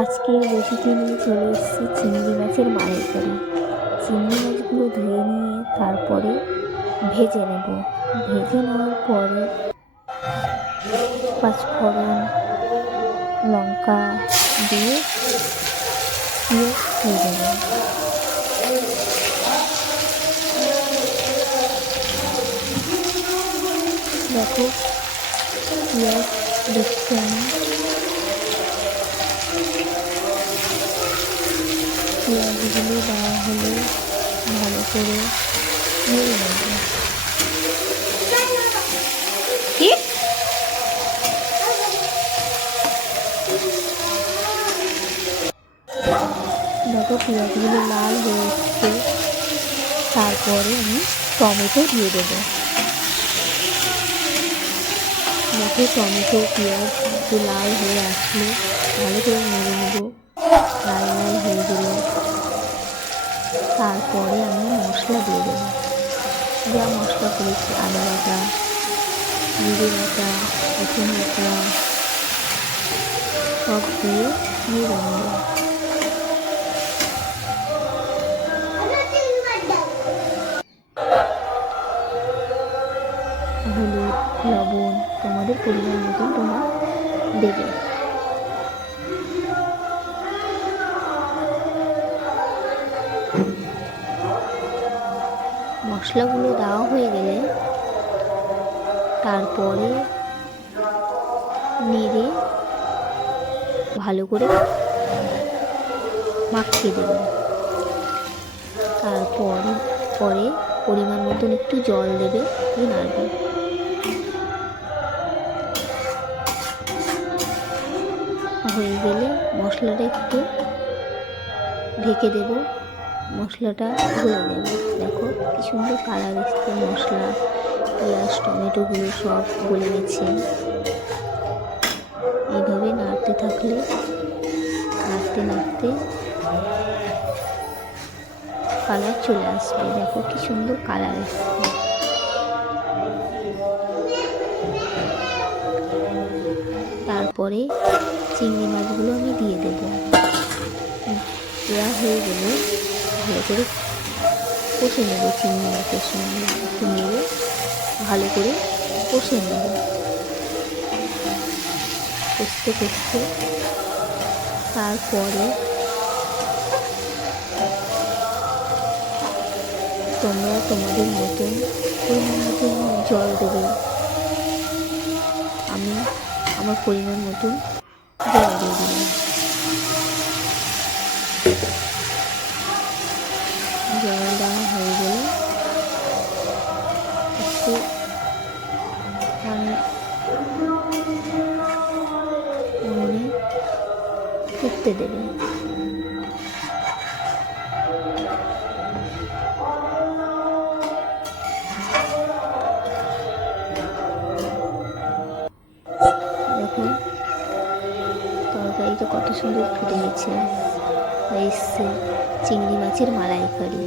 আজকে রেসিপি নিয়ে চলে এসেছি চিংড়ি মাছের মালাইকারি। চিংড়ি মাছগুলো ধুয়ে নিয়ে তারপরে ভেজে নেব। ভেজে নেওয়ার পরে পাঁচফোড়ন, লঙ্কা দিয়ে দিয়ে দেবো। দেখো পেঁয়াজ দিচ্ছি আমি। পেঁয়াজগুলো দেওয়া হলে ভালো করে নেড়ে নেব। দেখো পেঁয়াজগুলো লাল হয়ে এসছে, তারপরে আমি টমেটো দিয়ে দেবো। দেখো টমেটো পেঁয়াজ একটু লাল হয়ে আসলে ভালো করে নেড়ে নেব। লাল লাল হয়ে গেলে তারপরে আমি মশলা দিয়ে দেবো। যা মশলা করেছি আদা বাটা, জিরে বাটা, রসুন বাটা সব দিয়ে নেড়ে নেব। হলুদ, লবণ তোমাদের পরিমাণ মতন তোমরা দেবে। মশলাগুলো দেওয়া হয়ে গেলে তারপরে নেড়ে ভালো করে মাখিয়ে দেবে। তারপরে পরিমাণ মতন একটু জল দেবে, দিয়ে নাড়বে। হয়ে গেলে মশলাটা একটু ঢেকে দেব, মশলাটা গলে যাবে। দেখো কি সুন্দর কালার এসছে, মশলা পেঁয়াজ টমেটোগুলো সব গলে গেছে। এইভাবে নাড়তে থাকলে নাড়তে নাড়তে কালার চলে আসবে। দেখো কি সুন্দর কালার এসছে। তারপরে চিংড়ি মাছগুলো আমি দিয়ে দেবো। দেওয়া হয়ে গেলে ভালো করে কষে নেব। চিংড়ি মাছের সঙ্গে একটু নেড়ে ভালো করে কষে নেব। কষতে কষতে তারপরে তোমরা তোমাদের মতন পরিমাণ মতন জল দেবে। আমি আমার পরিমাণ মতন জল দিয়ে দিলাম। জল দেওয়া হয়ে গেলে একটু উনুনে ফুটতে দেবে। দেখুন তরকারিটা কত সুন্দর ফুটে গেছে। এসছে চিংড়ি মাছের মালাইকারি।